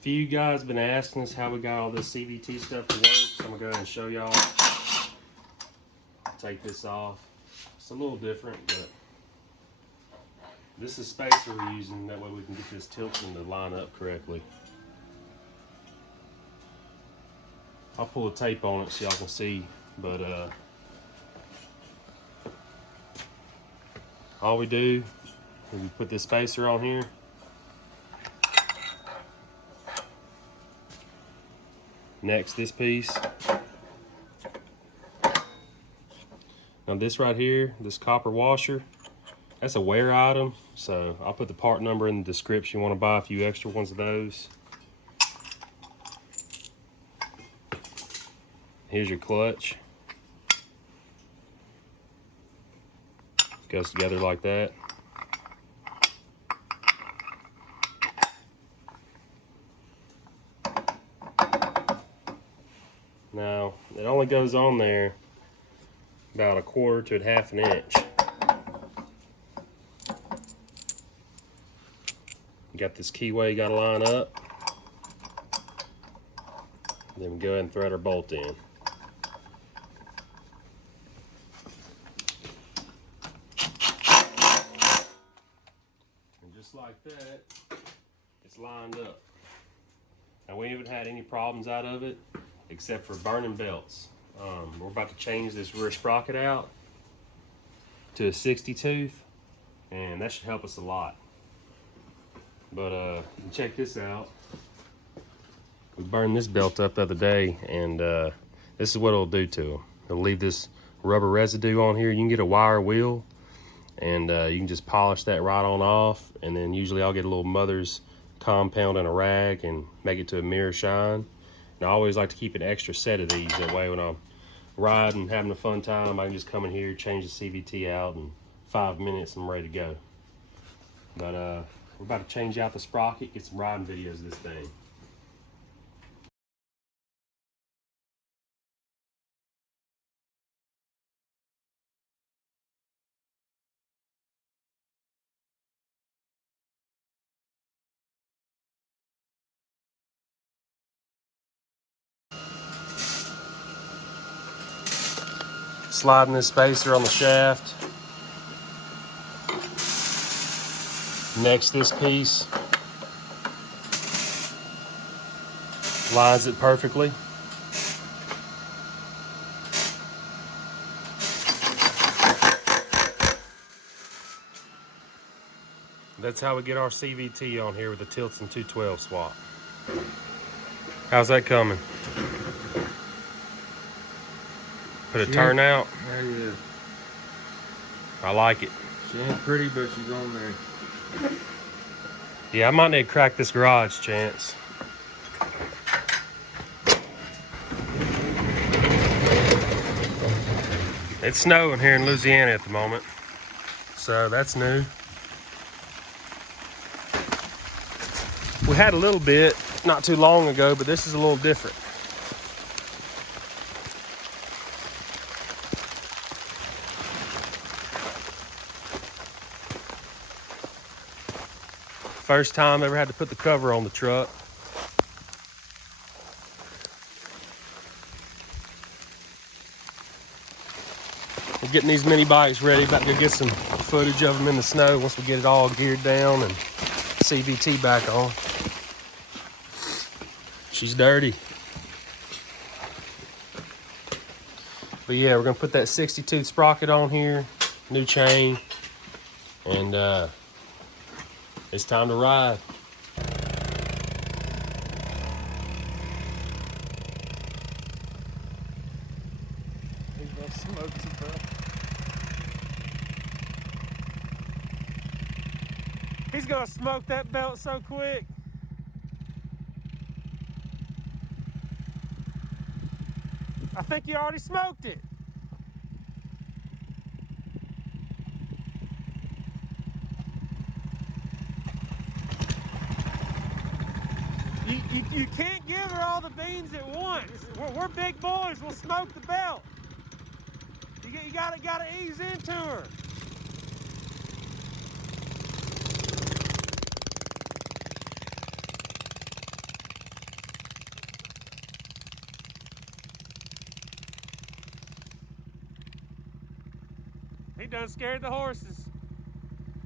few guys been asking us how we got all this CVT stuff to work, so I'm gonna go ahead and show y'all. Take this off. It's a little different, but this is spacer we're using. That way we can get this Tillotson to line up correctly. I'll pull the tape on it so y'all can see, but all we do is we put this spacer on here. Next, this piece. Now this right here, this copper washer, that's a wear item, so I'll put the part number in the description. You want to buy a few extra ones of those. Here's your clutch. Goes together like that. Now, it only goes on there about a quarter to a half an inch. You got this keyway you gotta line up. Then we go ahead and thread our bolt in. And just like that, it's lined up. Now we haven't had any problems out of it, except for burning belts. We're about to change this rear sprocket out to a 60 tooth, and that should help us a lot. But check this out. We burned this belt up the other day, and this is what it'll do to them. It'll leave this rubber residue on here. You can get a wire wheel, and you can just polish that right on off, and then usually I'll get a little mother's compound and a rag and make it to a mirror shine. And I always like to keep an extra set of these, that way when I'm riding, having a fun time, I can just come in here, change the CVT out, in 5 minutes I'm ready to go. But we're about to change out the sprocket, get some riding videos of this thing. Sliding this spacer on the shaft. Next, this piece lines it perfectly. That's how we get our CVT on here with the Tillotson 212 swap. How's that coming? Put a turnout. There you is. I like it. She ain't pretty, but she's on there. Yeah, I might need to crack this garage, Chance. It's snowing here in Louisiana at the moment, so that's new. We had a little bit not too long ago, but this is a little different. First time I ever had to put the cover on the truck. We're getting these mini bikes ready, about to go get some footage of them in the snow once we get it all geared down and CVT back on. She's dirty. But yeah, we're gonna put that 60 tooth sprocket on here, new chain, and it's time to ride. He's gonna smoke some belt. He's gonna smoke that belt so quick. I think you already smoked it. You can't give her all the beans at once. We're big boys. We'll smoke the belt. You gotta ease into her. He done scared the horses.